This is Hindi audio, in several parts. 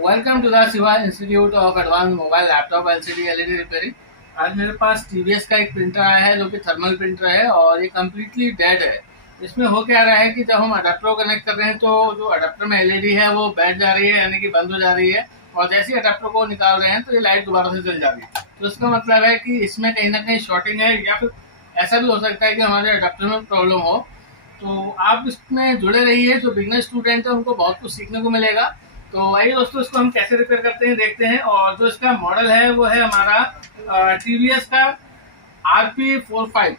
Welcome to the Shiva institute of advance mobile laptop LCD LED repairing. आज मेरे पास टीवीएस का एक प्रिंटर आया है जो कि थर्मल प्रिंटर है और ये कम्प्लीटली डेड है। इसमें हो क्या रहा है कि जब हम अडेप्टर को कनेक्ट कर रहे हैं तो जो अडेप्टर में एलईडी है वो बैठ जा रही है, यानी कि बंद हो जा रही है, और जैसे ही अडेप्टर को निकाल रहे हैं तो ये लाइट दोबारा से जल जा रही है। तो इसका मतलब है कि इसमें कहीं ना कहीं शॉर्टिंग है, या फिर ऐसा भी हो सकता है कि हमारे अडेप्टर में प्रॉब्लम हो। तो आप इसमें जुड़े रहिए, जो बिगनर स्टूडेंट है उनको बहुत कुछ सीखने को मिलेगा। तो आइए दोस्तों, इसको हम कैसे रिपेयर करते हैं देखते हैं। और जो इसका मॉडल है वो है हमारा टीवीएस का RP45।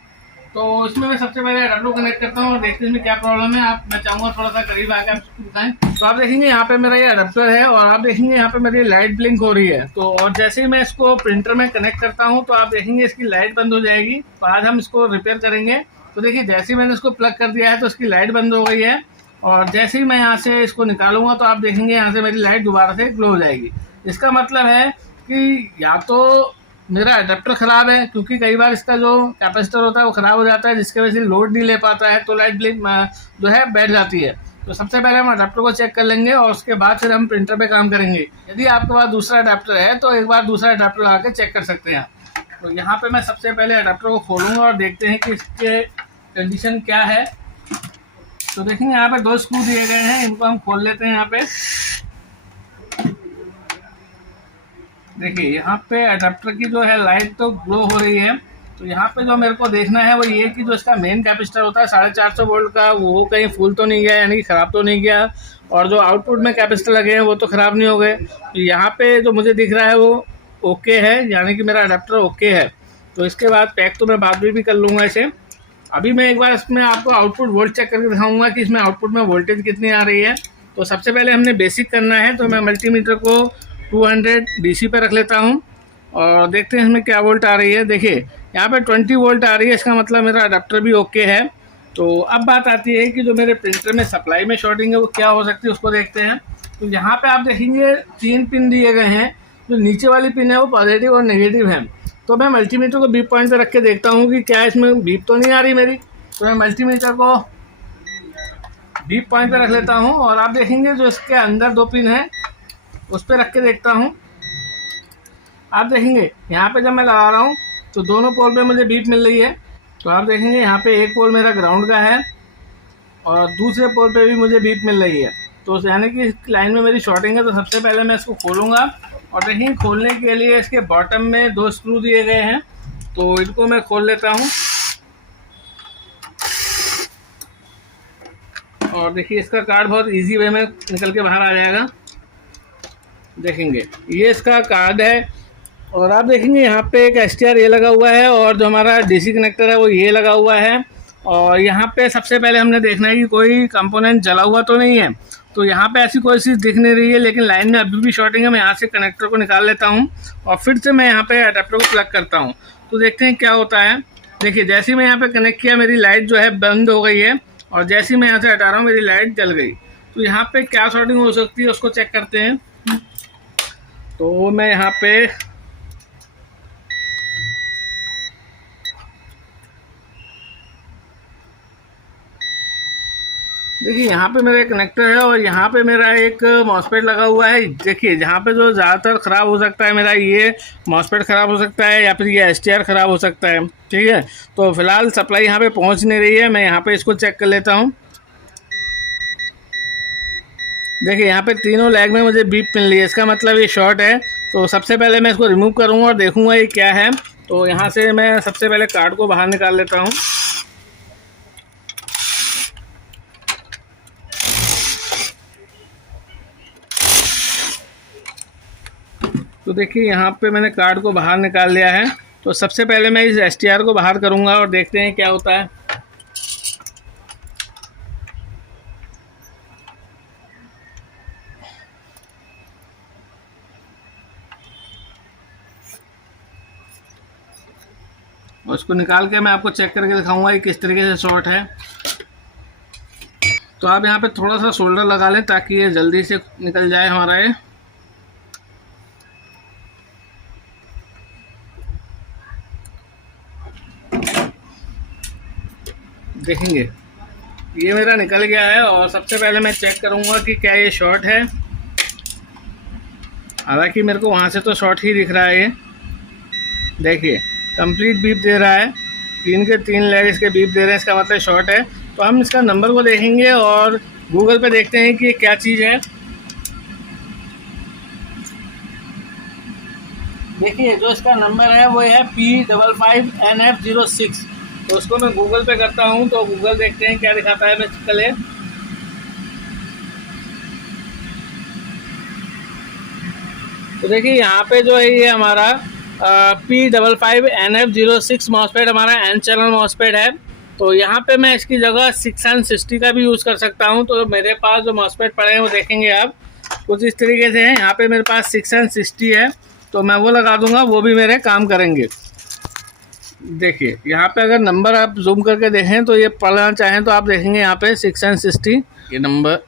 तो इसमें मैं सबसे पहले अडेप्टर कनेक्ट करता हूँ और देखते हैं इसमें क्या प्रॉब्लम है। मैं चाहूँगा थोड़ा सा करीब आकर आपको बताएं। तो आप देखेंगे यहाँ पे मेरा ये अडेप्टर है और आप देखेंगे यहाँ पे मेरी लाइट ब्लिंक हो रही है। तो और जैसे ही मैं इसको प्रिंटर में कनेक्ट करता हूँ तो आप देखेंगे इसकी लाइट बंद हो जाएगी। तो आज हम इसको रिपेयर करेंगे। तो देखिए, जैसे ही मैंने इसको प्लग कर दिया है तो इसकी लाइट बंद हो गई है, और जैसे ही मैं यहाँ से इसको निकालूंगा तो आप देखेंगे यहाँ से मेरी लाइट दोबारा से ग्लो हो जाएगी। इसका मतलब है कि या तो मेरा अडेप्टर ख़राब है, क्योंकि कई बार इसका जो कैपेसिटर होता है वो ख़राब हो जाता है, जिसकी वजह से लोड नहीं ले पाता है, तो लाइट ब्लिंक जो है बैठ जाती है। तो सबसे पहले हम अडेप्टर को चेक कर लेंगे और उसके बाद फिर हम प्रिंटर पे काम करेंगे। यदि आपके पास दूसरा अडेप्टर है तो एक बार दूसरा अडेप्टर लगा के चेक कर सकते हैं। तो यहाँ पे मैं सबसे पहले अडेप्टर को खोलूँगा और देखते हैं कि इसके कंडीशन क्या है। तो देखेंगे यहाँ पे 2 स्क्रू दिए गए हैं, इनको हम खोल लेते हैं। यहाँ पे देखिए, यहाँ पे अडेप्टर की जो है लाइट तो ग्लो हो रही है। तो यहाँ पे जो मेरे को देखना है वो ये कि जो इसका मेन कैपेसिटर होता है 450 वोल्ट का, वो कहीं फुल तो नहीं गया, यानी कि ख़राब तो नहीं गया, और जो आउटपुट में कैपेसिटर लगे हैं वो तो ख़राब नहीं हो गए। तो यहाँ पे जो मुझे दिख रहा है वो ओके है, यानी कि मेरा अडेप्टर ओके है। तो इसके बाद पैक तो मैं बाद में भी कर लूँगा इसे। अभी मैं एक बार इसमें आपको आउटपुट वोल्ट चेक करके दिखाऊंगा कि इसमें आउटपुट में वोल्टेज कितनी आ रही है। तो सबसे पहले हमने बेसिक करना है, तो मैं मल्टीमीटर को 200 DC पे रख लेता हूं और देखते हैं इसमें क्या वोल्ट आ रही है। देखिए, यहाँ पे 20 वोल्ट आ रही है, इसका मतलब मेरा अडेप्टर भी ओके है। तो अब बात आती है कि जो मेरे प्रिंटर में सप्लाई में शॉर्टिंग है वो क्या हो सकती है, उसको देखते हैं। तो यहाँ पर आप देखेंगे 3 पिन दिए गए हैं। जो नीचे वाली पिन है वो पॉजिटिव और नेगेटिव है। तो मैं मल्टीमीटर को बीप पॉइंट पे रख के देखता हूँ कि क्या इसमें बीप तो नहीं आ रही मेरी। तो मैं मल्टीमीटर को बीप पॉइंट पे रख लेता हूँ और आप देखेंगे जो इसके अंदर 2 पिन है उस पर रख के देखता हूँ। आप देखेंगे यहाँ पे जब मैं लगा रहा हूँ तो दोनों पोल पे मुझे बीप मिल रही है। तो आप देखेंगे यहाँ पे एक पोल मेरा ग्राउंड का है और दूसरे पोल पे भी मुझे बीप मिल रही है। तो यानी कि इस लाइन में मेरी शॉर्टिंग है। तो सबसे पहले मैं इसको खोलूँगा और देखिए, खोलने के लिए इसके बॉटम में 2 स्क्रू दिए गए हैं, तो इनको मैं खोल लेता हूँ। और देखिए, इसका कार्ड बहुत इजी वे में निकल के बाहर आ जाएगा। देखेंगे ये इसका कार्ड है और आप देखेंगे यहाँ पे एक STR ये लगा हुआ है और जो हमारा DC कनेक्टर है वो ये लगा हुआ है। और यहाँ पे सबसे पहले हमने देखना है कि कोई कंपोनेंट जला हुआ तो नहीं है। तो यहाँ पे ऐसी कोई चीज़ दिख नहीं रही है, लेकिन लाइन में अभी भी शॉर्टिंग है। मैं यहाँ से कनेक्टर को निकाल लेता हूँ और फिर से मैं यहाँ पे अडेप्टर को प्लग करता हूँ। तो देखते हैं क्या होता है। देखिए, जैसे ही मैं यहाँ पे कनेक्ट किया मेरी लाइट जो है बंद हो गई है, और जैसे ही मैं यहाँ से हटा रहा हूँ मेरी लाइट जल गई। तो यहाँ पे क्या शॉर्टिंग हो सकती है उसको चेक करते हैं। तो मैं यहाँ पे देखिए, यहाँ पे मेरा एक कनेक्टर है और यहाँ पे मेरा एक मॉसफेट लगा हुआ है। देखिए, जहाँ पे जो ज़्यादातर ख़राब हो सकता है मेरा ये मॉसफेट ख़राब हो सकता है या फिर ये STR ख़राब हो सकता है। ठीक है, तो फिलहाल सप्लाई यहाँ पे पहुँच नहीं रही है। मैं यहाँ पे इसको चेक कर लेता हूँ। देखिए, यहाँ पे तीनों लैग में मुझे बीप मिल रही है, इसका मतलब ये शॉर्ट है। तो सबसे पहले मैं इसको रिमूव करूँगा और देखूँगा ये क्या है। तो यहाँ से मैं सबसे पहले कार्ड को बाहर निकाल लेता हूँ। तो देखिए, यहाँ पे मैंने कार्ड को बाहर निकाल लिया है। तो सबसे पहले मैं इस STR को बाहर करूँगा और देखते हैं क्या होता है। और इसको निकाल के मैं आपको चेक करके दिखाऊंगा कि किस तरीके से शॉर्ट है। तो आप यहाँ पे थोड़ा सा सोल्डर लगा लें ताकि ये जल्दी से निकल जाए हमारा ये। देखेंगे ये मेरा निकल गया है और सबसे पहले मैं चेक करूँगा कि क्या ये शॉर्ट है। हालांकि मेरे को वहाँ से तो शॉर्ट ही दिख रहा है। ये देखिए कंप्लीट बीप दे रहा है, 3 के 3 लेग इसके बीप दे रहे हैं, इसका मतलब शॉर्ट है। तो हम इसका नंबर को देखेंगे और गूगल पे देखते हैं कि ये क्या चीज़ है। देखिए जो इसका नंबर है वो है P55NF06। तो उसको मैं गूगल पे करता हूँ, तो गूगल देखते हैं क्या दिखाता है। मैं चले तो देखिए यहाँ पे जो है ये हमारा P55NF06 मॉसफेट हमारा एन चैनल मॉसफेट है। तो यहाँ पे मैं इसकी जगह 6N60 का भी यूज़ कर सकता हूँ। तो मेरे पास जो मॉसफेट पड़े हैं वो देखेंगे आप कुछ इस तरीके से हैं। यहाँ पे मेरे पास 6N60 है, तो मैं वो लगा दूंगा, वो भी मेरे काम करेंगे। देखिए यहाँ पे अगर नंबर आप जूम करके देखें तो ये पढ़ना चाहें तो आप देखेंगे यहाँ पे 6N60, ये नंबर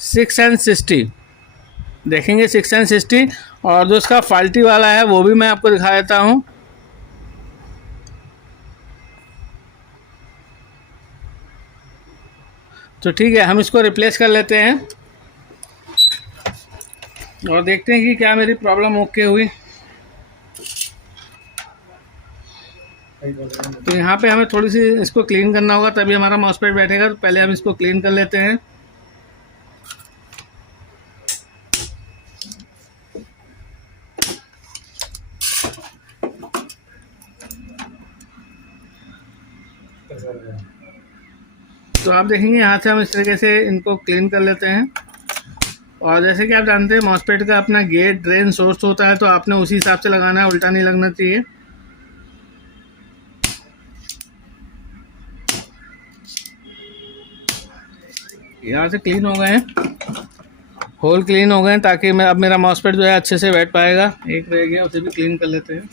6N60 देखेंगे 6N60। और जो इसका फाल्टी वाला है वो भी मैं आपको दिखा देता हूँ। तो ठीक है, हम इसको रिप्लेस कर लेते हैं और देखते हैं कि क्या मेरी प्रॉब्लम ओके हुई। तो यहाँ पे हमें थोड़ी सी इसको क्लीन करना होगा, तभी हमारा मॉसफेट बैठेगा। तो पहले हम इसको क्लीन कर लेते हैं। तो आप देखेंगे यहाँ से हम इस तरीके से इनको क्लीन कर लेते हैं। और जैसे कि आप जानते हैं मॉसफेट का अपना गेट ड्रेन सोर्स होता है, तो आपने उसी हिसाब से लगाना है, उल्टा नहीं लगना चाहिए। यहाँ से क्लीन हो गए हैं, होल क्लीन हो गए हैं, ताकि मैं अब मेरा मॉसफेट जो है अच्छे से बैठ पाएगा। एक रह गया, उसे भी क्लीन कर लेते हैं।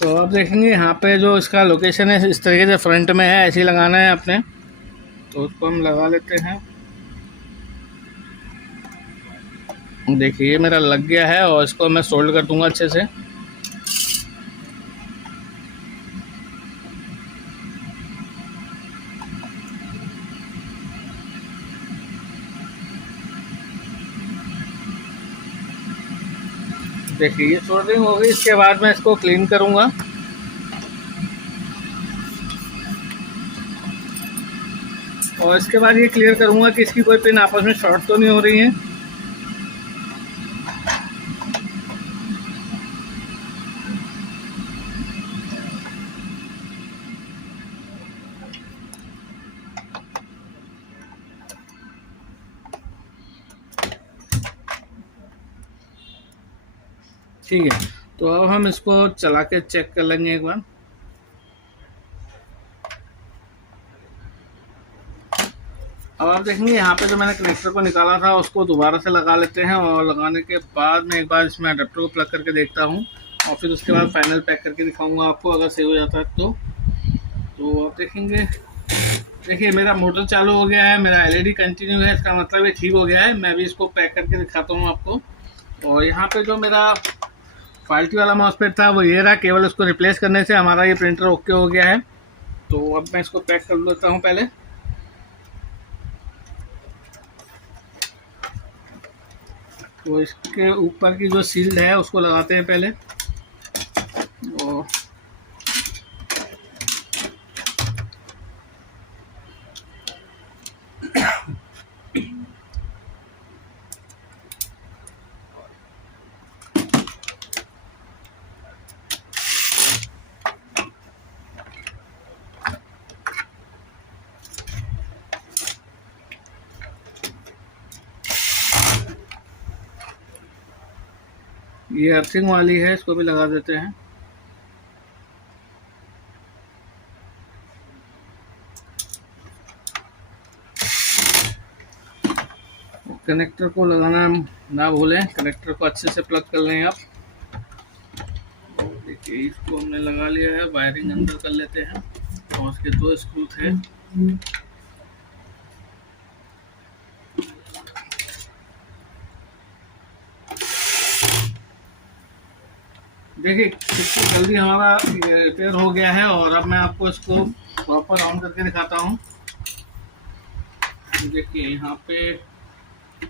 तो आप देखेंगे यहाँ पे जो इसका लोकेशन है इस तरीके से फ्रंट में है, ऐसे ही लगाना है अपने। तो उसको हम लगा लेते हैं। देखिए मेरा लग गया है और इसको मैं सोल्ड कर दूंगा अच्छे से। देखिए ये सोल्डरिंग हो गई। इसके बाद मैं इसको क्लीन करूंगा। और इसके बाद ये क्लियर करूंगा कि इसकी कोई पिन आपस में शॉर्ट तो नहीं हो रही है। ठीक है, तो अब हम इसको चला के चेक कर लेंगे एक बार। अब आप देखेंगे यहाँ पे जो मैंने कनेक्टर को निकाला था उसको दोबारा से लगा लेते हैं। और लगाने के बाद में एक बार इसमें अडेप्टर को प्लग करके देखता हूँ और फिर उसके बाद फाइनल पैक करके दिखाऊंगा आपको, अगर सही हो जाता है तो आप देखेंगे। देखिए मेरा मोटर चालू हो गया है, मेरा एलईडी कंटिन्यू है, इसका मतलब ये ठीक हो गया है। मैं भी इसको पैक करके दिखाता हूँ आपको। और यहाँ पे जो मेरा फाल्टी वाला मॉसफेट था वो ये रहा, केवल उसको रिप्लेस करने से हमारा ये प्रिंटर ओके हो गया है। तो अब मैं इसको पैक कर लेता हूँ पहले। तो इसके ऊपर की जो सील्ड है उसको लगाते हैं पहले। और ये अर्थिंग वाली है, इसको भी लगा देते हैं। कनेक्टर को लगाना ना भूलें, कनेक्टर को अच्छे से प्लग कर लें आप। देखिए इसको हमने लगा लिया है, वायरिंग अंदर कर लेते हैं। और उसके 2 स्क्रू थे। देखिए कितनी जल्दी हमारा ये रिपेयर हो गया है। और अब मैं आपको इसको प्रॉपर ऑन करके दिखाता हूँ। देखिए यहाँ पे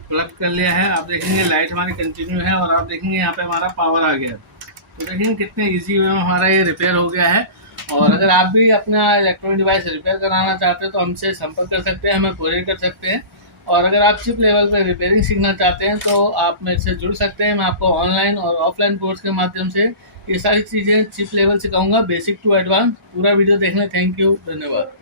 प्लग कर लिया है, आप देखेंगे लाइट हमारी कंटिन्यू है और आप देखेंगे यहाँ पे हमारा पावर आ गया। तो देखेंगे कितने इजी वे में हमारा ये रिपेयर हो गया है। और अगर आप भी अपना इलेक्ट्रॉनिक डिवाइस रिपेयर कराना चाहते हैं तो हमसे संपर्क कर सकते हैं, हमें कोरियर कर सकते हैं। और अगर आप चिप लेवल पर रिपेयरिंग सीखना चाहते हैं तो आप मेरे से जुड़ सकते हैं। मैं आपको ऑनलाइन और ऑफलाइन कोर्स के माध्यम से ये सारी चीज़ें चिप लेवल सिखाऊंगा, बेसिक टू एडवांस। पूरा वीडियो देखने थैंक यू, धन्यवाद।